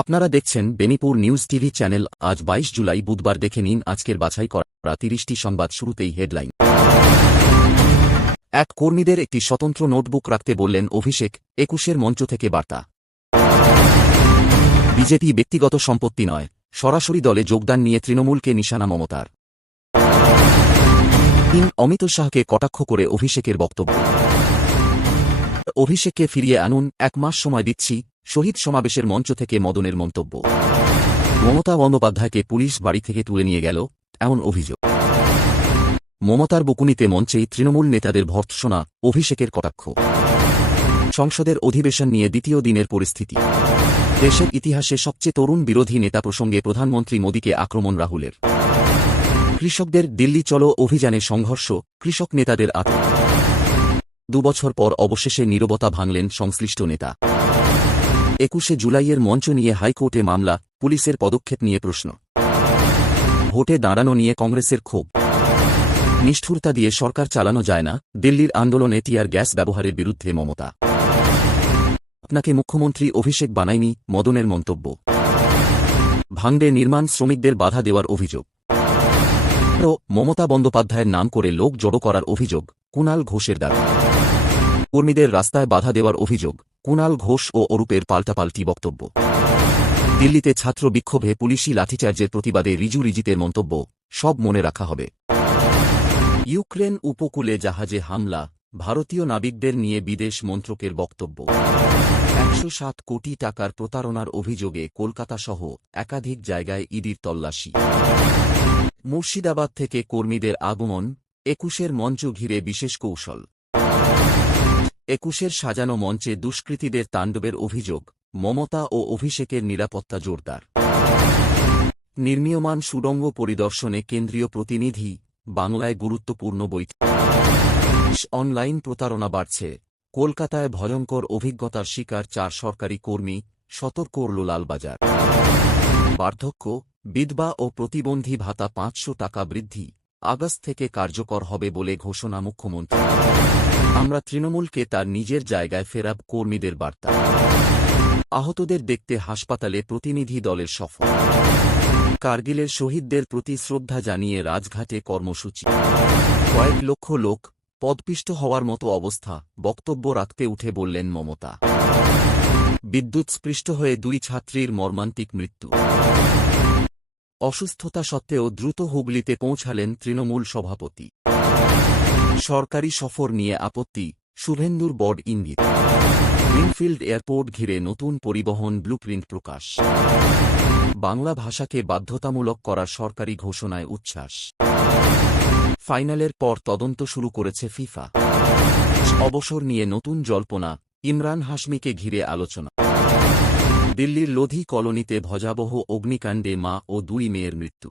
আপনারা দেখছেন Benipur news TV channel. আজ 22 জুলাই বুধবার। দেখে নিন আজকের বাছাই করা 30টি সংবাদ। শুরুতেই হেডলাইন। এক কর্মীদের একটি স্বতন্ত্র নোটবুক রাখতে বললেন অভিষেক, 21-এর মঞ্চ থেকে বার্তা। বিজেপি ব্যক্তিগত সম্পত্তি নয়, সরাসরি দলে যোগদান নিয়ে তৃণমূলকে নিশানা মমতার। অমিত শাহকে কটাক্ষ করে অভিষেকের বক্তব্য। অভিষেককে ফিরিয়ে আনুন, 1 মাস সময় দিচ্ছি। শহীদ সমাবেশের মঞ্চ থেকে মদনের মন্তব্য। মমতা বন্দ্যোপাধ্যায়কে পুলিশ বাড়ি থেকে তুলে নিয়ে গেল, এমন অভিযোগ। মমতার বকুনিতে মঞ্চেই তৃণমূল নেতাদের ভর্ৎসনা, অভিষেকের কটাক্ষ। সংসদের অধিবেশন নিয়ে দ্বিতীয় দিনের পরিস্থিতি। দেশের ইতিহাসে সবচেয়ে তরুণ বিরোধী নেতা প্রসঙ্গে প্রধানমন্ত্রী মোদীকে আক্রমণ রাহুলের। কৃষকদের দিল্লি চলো অভিযানে সংঘর্ষ, কৃষক নেতাদের আতঙ্ক। 2 বছর পর অবশেষে নীরবতা ভাঙলেন সংশ্লিষ্ট নেতা। 21শে জুলাইয়ের মঞ্চ নিয়ে হাইকোর্টে মামলা, পুলিশের পদক্ষেপ নিয়ে প্রশ্ন। ভোটে দাঁড়ানো নিয়ে কংগ্রেসের ক্ষোভ। নিষ্ঠুরতা দিয়ে সরকার চালানো যায় না, দিল্লির আন্দোলনে টিয়ার গ্যাস ব্যবহারের বিরুদ্ধে মমতা। আপনাকে মুখ্যমন্ত্রী অভিষেক বানায়নি, মদনের মন্তব্য। ভাঙড়ে নির্মাণ শ্রমিকদের বাধা দেওয়ার অভিযোগ। মমতা বন্দ্যোপাধ্যায়ের নাম করে লোক জড়ো করার অভিযোগ, কুণাল ঘোষের দাবি। কর্মীদের রাস্তায় বাধা দেওয়ার অভিযোগ, কুণাল ঘোষ ও অরূপের পাল্টাপাল্টি বক্তব্য। দিল্লিতে ছাত্র বিক্ষোভে পুলিশি লাঠিচার্জের প্রতিবাদে রিজিতের মন্তব্য, সব মনে রাখা হবে। ইউক্রেন উপকূলে জাহাজে হামলা, ভারতীয় নাবিকদের নিয়ে বিদেশ মন্ত্রকের বক্তব্য। 107 কোটি টাকার প্রতারণার অভিযোগে কলকাতাসহ একাধিক জায়গায় ইডির তল্লাশি। মুর্শিদাবাদ থেকে কর্মীদের আগমন, 21-এর মঞ্চ ঘিরে বিশেষ কৌশল। 21-এর সাজানো মঞ্চে দুষ্কৃতীদের তাণ্ডবের অভিযোগ, মমতা ও অভিষেকের নিরাপত্তা জোরদার। নির্মীয়মান সুড়ঙ্গ পরিদর্শনে কেন্দ্রীয় প্রতিনিধি, বাংলায় গুরুত্বপূর্ণ বৈঠক। অনলাইন প্রতারণা বাড়ছে, কলকাতায় ভয়ঙ্কর অভিজ্ঞতার শিকার 4 সরকারি কর্মী, সতর্ক করল লালবাজার। বার্ধক্য, বিধবা ও প্রতিবন্ধী ভাতা 500 টাকা বৃদ্ধি, আগস্ট থেকে কার্যকর হবে বলে ঘোষণা মুখ্যমন্ত্রী। আমরা তৃণমূলকে তার নিজের জায়গায় ফেরাব, কর্মীদের বার্তা। আহতদের দেখতে হাসপাতালে প্রতিনিধি দলের সফর। কার্গিলের শহীদদের প্রতি শ্রদ্ধা জানিয়ে রাজঘাটে কর্মসূচি। কয়েক লক্ষ লোক, পদপিষ্ট হওয়ার মতো অবস্থা, বক্তব্য রাখতে উঠে বললেন মমতা। বিদ্যুৎস্পৃষ্ট হয়ে 2 ছাত্রীর মর্মান্তিক মৃত্যু। অসুস্থতা সত্ত্বেও দ্রুত হুগলিতে পৌঁছালেন তৃণমূল সভাপতি। সরকারি সফর নিয়ে আপত্তি, শুভেন্দুর বড় ইঙ্গিত। গ্রিনফিল্ড এয়ারপোর্ট ঘিরে নতুন পরিবহন ব্লুপ্রিন্ট প্রকাশ। বাংলা ভাষাকে বাধ্যতামূলক করার সরকারি ঘোষণায় উচ্ছ্বাস। ফাইনালের পর তদন্ত শুরু করেছে ফিফা। অবসর নিয়ে নতুন জল্পনা, ইমরান হাশমিকে ঘিরে আলোচনা। দিল্লির লোধি কলোনিতে ভয়াবহ অগ্নিকাণ্ডে মা ও 2 মেয়ের মৃত্যু।